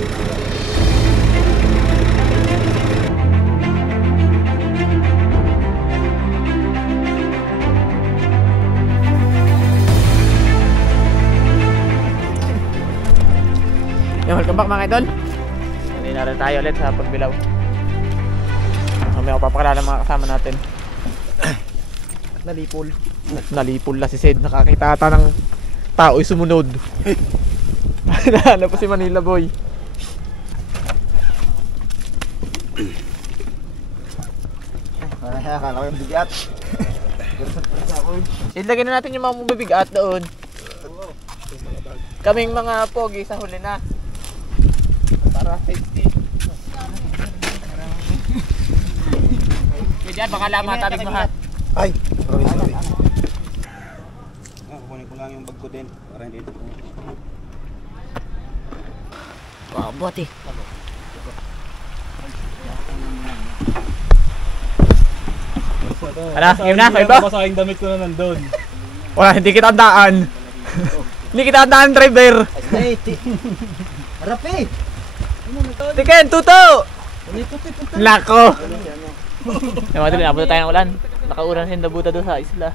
Welcome back mga idol. Hindi na rin tayo ulit sa pagbilaw. May papakilala mga kasama natin. Nalipol na si Sid. Nakakita ata ng tao'y sumunod. Nahanap po si Manila Boy. Akala ko yung bigat. Ilagay na natin yung mga mabibigat doon. Kaming mga pogi sa huli na. Para safety. Kaya dyan, baka lang matabig mo ha. Ay! Sorry. Kukunin ko lang yung bag ko din para hindi ito po. Buhat eh. Ala, game na, kayo ba? Basahin damit ko na nandun. Wala, hindi kita andaan. Hindi kita andaan, driver. Harap eh! Tiken, tuto! Lako! Yung mga tuloy, nabuta tayo ng ulan. Nakauran si Nabuta doon sa isla.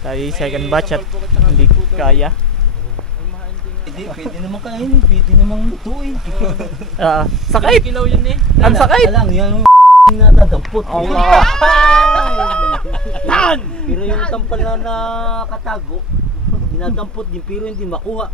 Tayo second batch at hindi kaya. Pwede naman kain, pwede naman luto eh. Sakit! Kilaw yun eh. Ang sakit! Alang, yan yung natadampot. Tan! Pero yung tampal na nakatago, dinadampot din pero hindi makuha.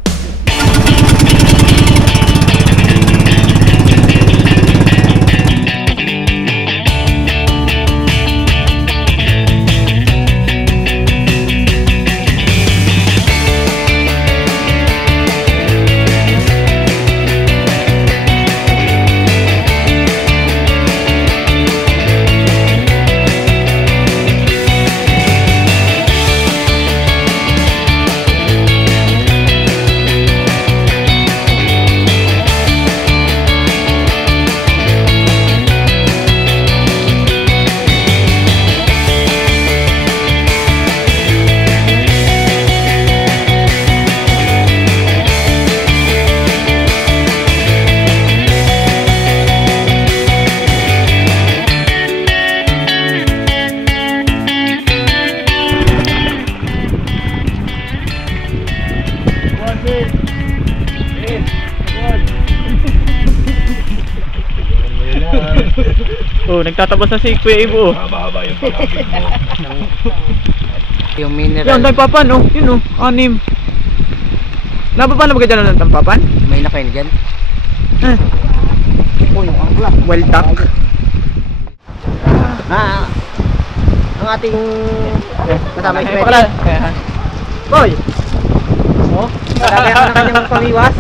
Oh, nagtatapos na si Kuya Ibo. Mahaba yung palabig mo. Yung mineral. Yan, tampapan oh. Yun oh, 6. Napapa na ba ka dyan ng tampapan? May nakain dyan. Oh, yung angkla. Well duck. Ang ating kasama yung Pakala. Boy! Oh, marami ako ng kanyang pamiwas.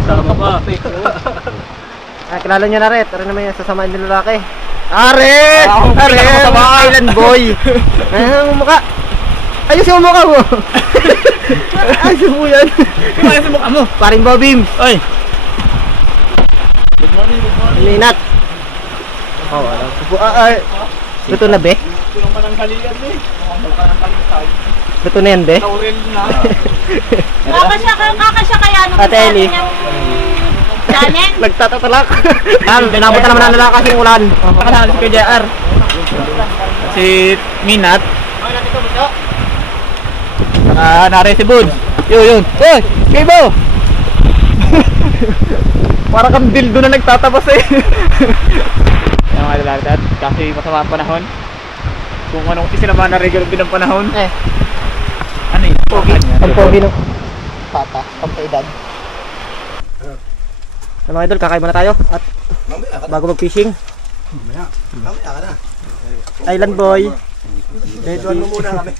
Nasama pa. Kilala niyo na rin, tara naman yung sasamaan ng lalaki. Are! Are! Island boy! Ang mukha! Ayos yung mukha mo! Ayos mo yan! Ayos yung mukha mo! Paring Bobim! Oy! Good morning. Ninat! Oh, alam ko. Luto na be? Yung mananghalian eh. Luto na yan be? Laurel na. Kakasya kaya nung Ate Ellie. channel? Nagtatatalak! Pinabutan naman ang lalaki yung ulan. Pakala si Kuya JR. Si Minat. Nare si Bud. Yun. Hey! Kibo! Para kang dildo na nagtatapos eh. Yung mga lalaki kasi masama ang panahon. Kung anong isinama na regular din ang panahon. Ano yun? Pogi. Ang pogi ng pata, pampaedad. Ano mga idol, kakain muna tayo at bago mag-fishing. Mamaya ka na. Island boy. Tuwan mo muna kami.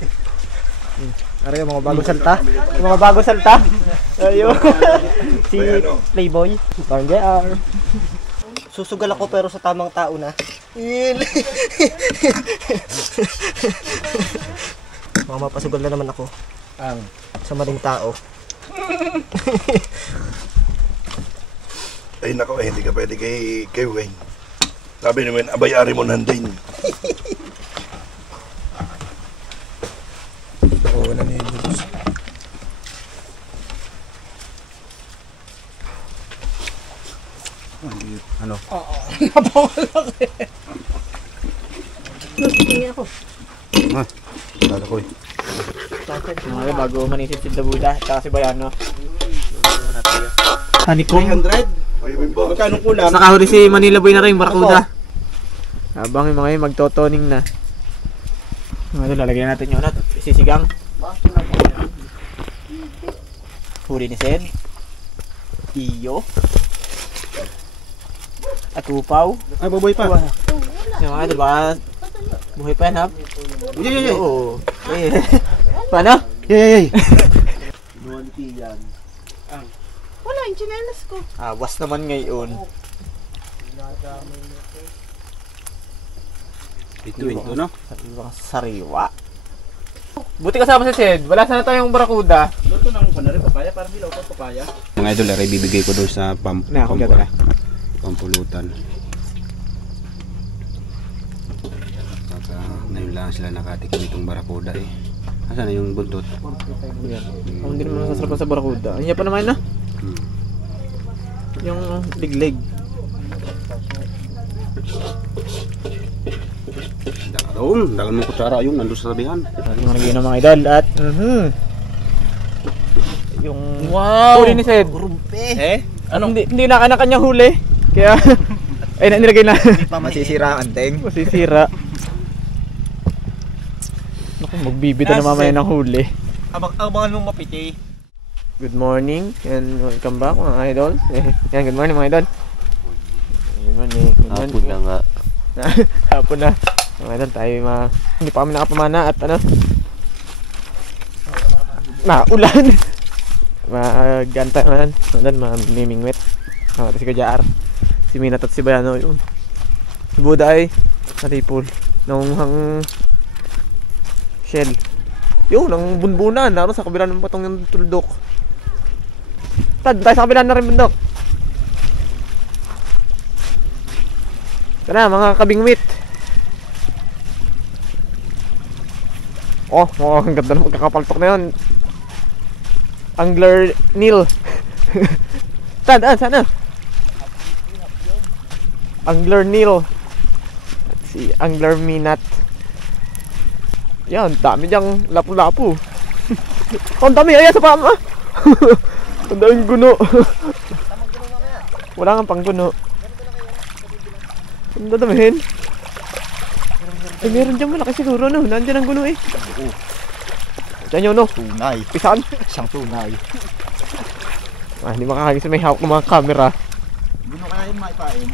Ano yung mga bagong salta? Yung mga bagong salta? Ayun. Si Playboy. Parang JR. Susugal ako pero sa tamang tao na. Mga mapasugal na naman ako. Sa maling tao. Ay nako, hindi ka pwede kay Wayne. Sabi naman, abayari mo nandin. Nakuha na niya yung Ano? Ah, kala ko eh. Mga idol, bago manisid si Dabuda, tsaka si Bayano. Honeycomb. 300? Magkano kulang? Nakahuli si Manila Boy na rin, Barakuda. Habang yung mga yun magtotoning na. Mga idol, lalagyan natin yung ano, isisigang. Huli ni Sen. Iyo. At upaw. Ay, baboy pa. Yung mga idol, baka buhay pa yan, ha? Yay! Oo. Eh. Paano? Yay! Wala, yung chinelas ko. Awas naman ngayon. Ito, no? Sariwa. Buti kasama si Sed. Wala sana tayong barakuda. Luto ng panari papaya, parang dilaw pa papaya. Mga idol, aray bibigay ko doon sa pampulutan. Baka ngayon lang sila nakatikim itong barakuda eh. Asan na yung buntot? Hindi naman masasarap sa barakuda. Ano pa naman na? Yung liglig. Dagan mo kutsara yung nandun sa tabihan. Yung mga nagiging ng mga idol at yung huli ni Sed. Ano? Hindi na kanya-kanyang huli. Kaya ay nilagay na. Hindi pa masisira ang anteng. Masisira. Naku, magbibida na mamaya ng huli. Abangan mong mapiti. Good morning and welcome back mga idol. Yan, good morning mga idol. Good morning. Hapon na nga. Hapon na. Mga idol, tayo hindi pa kami nakapamana at ano. Ulan. Maganta naman. Mamimingwit. Si Kajar. Si Minat at si Bayano yun. Si Buda ay natipol. Nung shell. Yun, ang bunbunan. Naroon sa kabila ng patong yung tuldok. Tad, tayo sa kabila na rin bundok. Tara mga kabingwit. Oh, ang ganda ng magkakapaltok na yun. Angler Neil. Tad, sana? Angler Neil. At si Angler Minat. Yan, dami diyang lapu-lapu. Ang dami, ayan sa pama. Ang daming guno. Wala nga pang guno. Ang dadamihin. Eh, meron dyan malaki siguro, no? Nandiyan ang guno eh. Diyan yun, no? Tunay. Pisaan. Isang tunay. Hindi makakagis may hawak ng mga camera. Guno ka na yung maipain.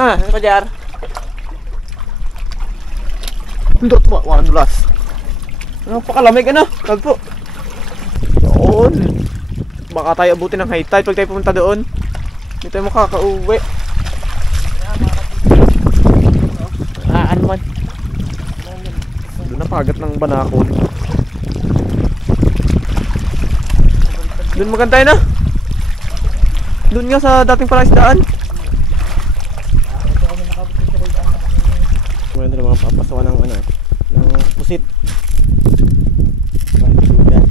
Ano ka, Jar? Pindot mo, walang dulas. Napakalamig ano? Tagpo. Doon. Baka tayo abutin ng high tide pag tayo pumunta doon. Hindi tayo makakauwi. Ano man? Doon napagat ng banakon. Doon magantay na. Doon nga sa dating palaisdaan. Meron din mga papasawan ng ng pusit. Sugat.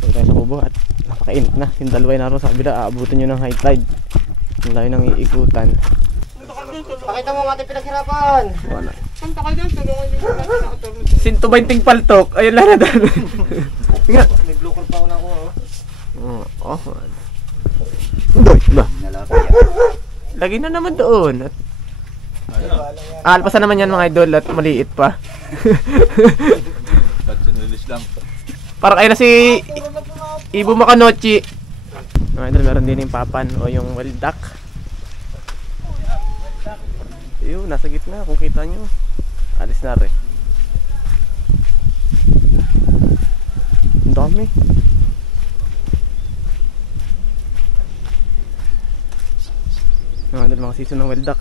Pagod tayo sa kubo at napakainit na. Yung dalawa na rin sa kabila, aabutin nyo ng high tide. Yung layo ng iikutan. Pakita mo ang ating pinaghirapan. Wala. Punta ka dyan, tulungan niyo yung 120 paltok. Ayun lang na doon. Nga. May blue call pa ako na ako. Oh. Doy, ba? Nalapit. Lagi na naman doon. Alpasan naman yan mga idol at maliit pa. Parang ayun na si Ibo Makanochi. Mga idol, meron din yung papan o yung wild duck. Ayun, nasa gitna kung kita nyo. Alis na rin. Ang dami. Mga season ng wild duck.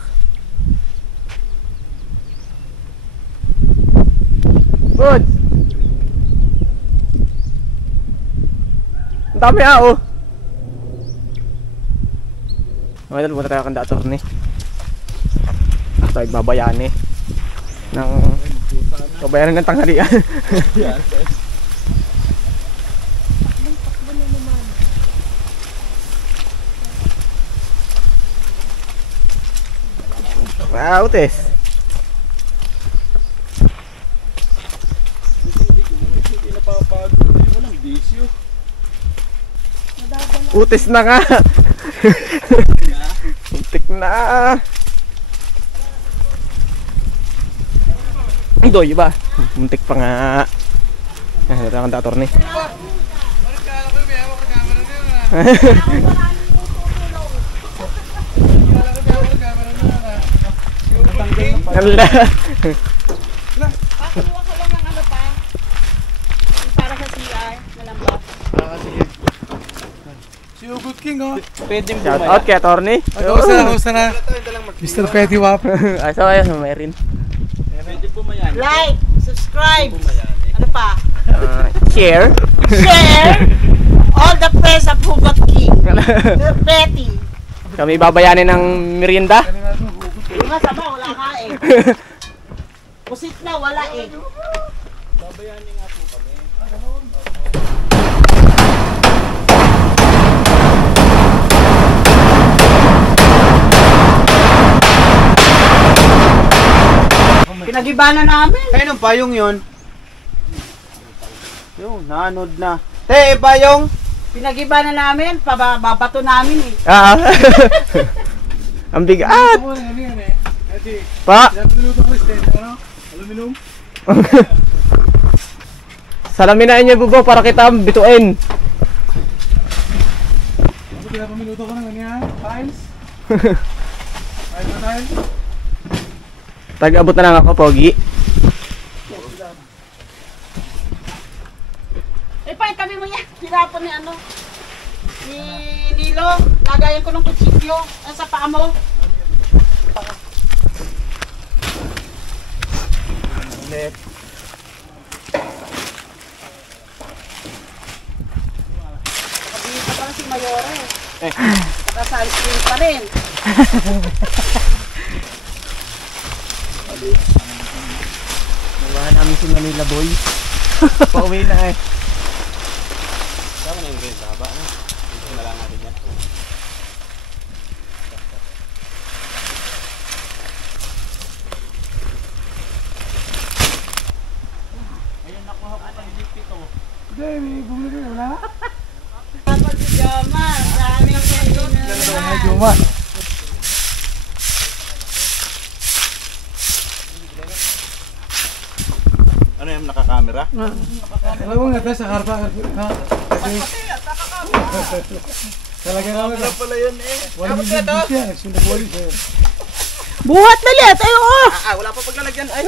Good. Ang dami oh. Mga idol, punta tayo kanda attorney. Tayo babayani ng babayaran ng tanghalian. Wow, Utes. Hindi napapagod. Walang bisyo. Utes na nga. Muntik na. Doy ba? Muntik pa nga. Ito ang dator ni. Kala. Pakuha ko lang ng ano pa. Yung para sa CR na lambas. Si Ugot King oh. Pwedeng Shout out kay attorney. Kamusta na? Mr. Petty Wap. Ay, so ayun, may rin. Pwede pumayan. Like, subscribe. Ano pa? Share. Share all the press of Hugot King. Betty. Kami babayanin ng merienda. Yung masama, wala ka eh. Pusit na, wala eh. Pinagiba na namin. Kaya nung payong yun? Yung, nanod na. Te, payong! Pinagiba na namin, babato namin eh. Ah. Ang bigat. Pa. Aluminum. Salaminain niyo bubo para kita bituin. Ano kaya minuto ko na ganyan? Times? Times na times? Tag-abot na lang ako, Pogi. Eh, pa, kami mo yan. Pinapon ni ano. Ni Nilo. Lagayan ko ng kutsilyo. Sa paa mo. Nakabihita pa lang si Mayora eh. Naka-sunscreen pa rin. Nawahan namin si Manila Boy. Pauwi na eh. Tama na yung rin sa haba, no? Dito na lang natin yan. Hindi, may bumili kayo, wala? Dapat si Joma. Marami ang May Juma. Ano yung nakakamera? Alam mo nga tayo sa harpa. Ha? Kasi... Talaga naman. Wala pala yun eh. Wala mo yung siya. Nagsunod polis eh. Buhat na liat. Ayo oh. Wala pa paglalagyan. Ay!